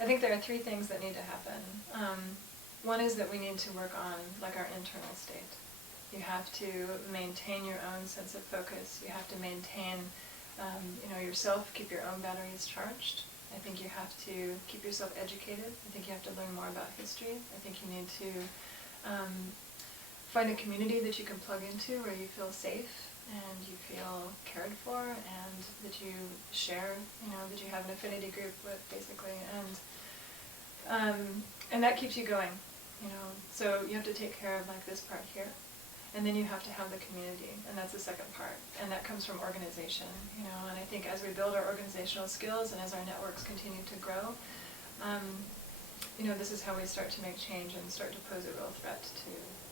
I think there are three things that need to happen. One is that we need to work on like our internal state. You have to maintain your own sense of focus. You have to maintain yourself, keep your own batteries charged. I think you have to keep yourself educated. I think you have to learn more about history. I think you need to find a community that you can plug into where you feel safe and you feel cared for and that you share, that you have an affinity group with, basically. And that keeps you going, So you have to take care of like this part here. And then you have to have the community, and that's the second part. And that comes from organization, and I think as we build our organizational skills and as our networks continue to grow, this is how we start to make change and start to pose a real threat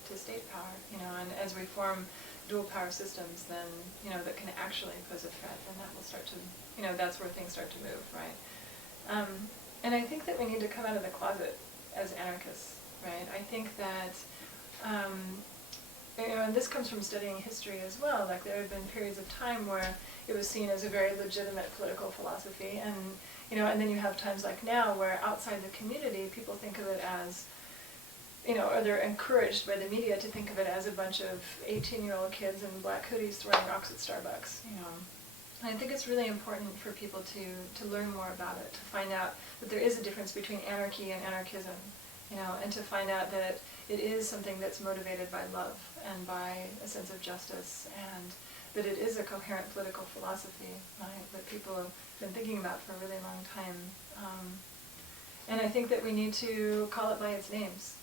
to state power, and as we form dual power systems, then, that can actually pose a threat, then that will start to, that's where things start to move, right? And I think that we need to come out of the closet as anarchists, right? I think that, and this comes from studying history as well, like there have been periods of time where it was seen as a very legitimate political philosophy, and and then you have times like now where outside the community people think of it as, or they're encouraged by the media to think of it as a bunch of 18-year-old kids in black hoodies throwing rocks at Starbucks, And I think it's really important for people to learn more about it, to find out that there is a difference between anarchy and anarchism, and to find out that it is something that's motivated by love and by a sense of justice, and that it is a coherent political philosophy, right, that people have been thinking about for a really long time. And I think that we need to call it by its names.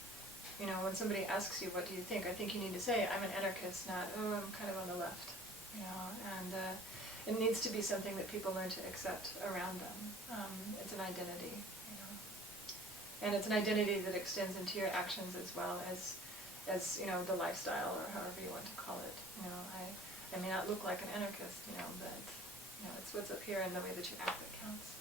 When somebody asks you, what do you think? I think you need to say, I'm an anarchist, not, oh, I'm kind of on the left. And it needs to be something that people learn to accept around them. It's an identity, And it's an identity that extends into your actions as well as the lifestyle, or however you want to call it. I may not look like an anarchist, but it's what's up here and the way that you act that counts.